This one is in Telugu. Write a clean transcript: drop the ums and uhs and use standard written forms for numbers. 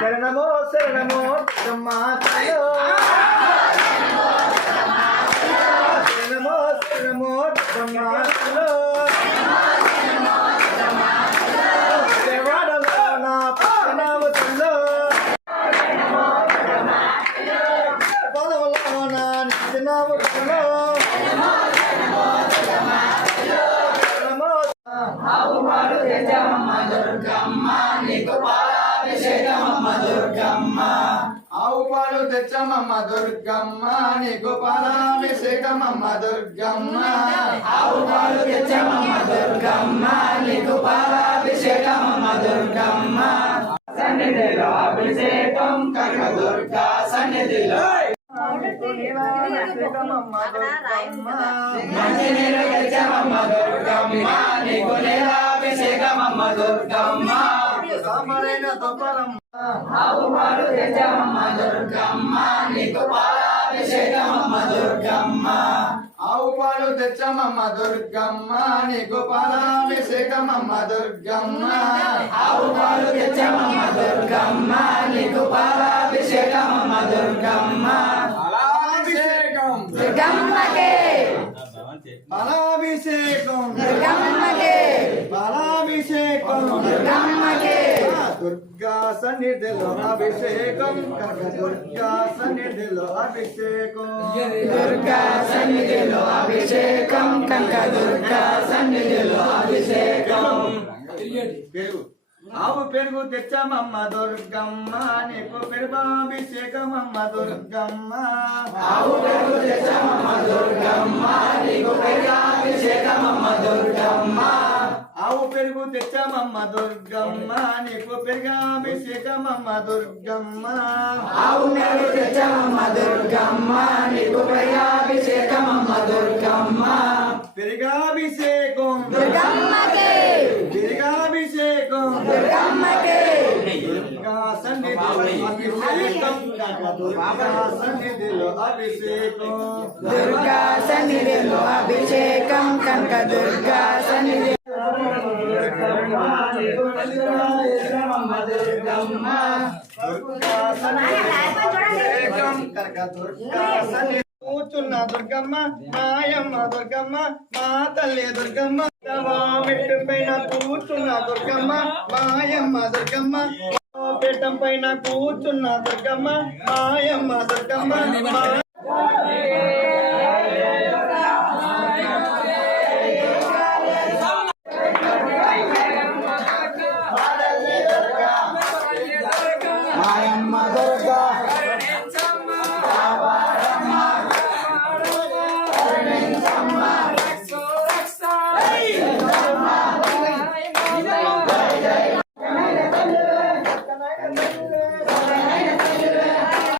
శరణమో శరణమో దుర్గమ్మ తల్లో శరణమో శరణమో దుర్గమ్మ తల్లో దేవాడలో నా పట్టణము తల్లో పదవులో నా నిత్యనాము తల్లో ఆవు పాలు తెచ్చమమ్మ దుర్గమ్మ నీకు పాలాభిషేకమమ్మ దుర్గమ్మ ఆవు పాలు తెచ్చమమ్మ దుర్గమ్మ నీకు పాలాభిషేకమమ్మ దుర్గమ్మ సన్నిధిలో అభిషేకం కనక దుర్గా సన్నిధిలో మంచినీరు తెచ్చమమ్మ దుర్గమ్మ నీకు నీలాభిషేకమమ్మ దుర్గమ్మ ఆవు పాలు తెచ్చమమ్మ దుర్గమ్మ నీకు పాలాభిషేకమమ్మ దుర్గమ్మ ఆవు పాలు తెచ్చమమ్మ దుర్గమ్మ నీకు పాలాభిషేకమమ్మ దుర్గమ్మ ఆవు పాలు తెచ్చమమ్మ దుర్గమ్మ నీకు పాలాభిషేకమమ్మ దుర్గమ్మ పాలాభిషేకం దుర్గమ్మకే పాలాభిషేకం దుర్గమ్మకే పాలాభిషేకం దుర్గమ్మకే దుర్గా సన్నిధిలో అభిషేకం కనక దుర్గా సన్నిధిలో అభిషేకం దుర్గా సన్నిధిలో అభిషేకం కనక దుర్గా సన్నిధిలో అభిషేకం పెరుగు ఆవు పెరుగు తెచ్చమమ్మ దుర్గమ్మ నీకు పెరుగాభిషేకమమ్మ దుర్గమ్మ ఆవు పెరుగు తెచ్చమమ్మ దుర్గమ్మ నీకు పెరుగాభిషేకమమ్మ దుర్గమ్మ ఆవు పెరుగు తెచ్చమమ్మ దుర్గమ్మ నీకు పెరుగాభిషేకమమ్మ దుర్గమ్మ ఆవు పెరుగు తెచ్చమమ్మ దుర్గమ్మ నీకు పెరుగాభిషేకమమ్మ దుర్గమ్మ పెరుగాభిషేకం దుర్గమ్మకే పెరుగాభిషేకం దుర్గమ్మకే దుర్గా సన్నిధిలో అభిషేకం దుర్గా సన్నిధిలో అభిషేకం దుర్గా సన్నిధిలో అభిషేకం కనక దుర్గా సన్నిధి కూర్చున్న దుర్గమ్మ మాయమ్మ దుర్గమ్మ మా తల్లి దుర్గమ్మ మెట్టు పైన కూర్చున్న దుర్గమ్మ మాయమ్మ దుర్గమ్మ పీఠం పైన కూర్చున్న దుర్గమ్మ మాయమ్మ దుర్గమ్మ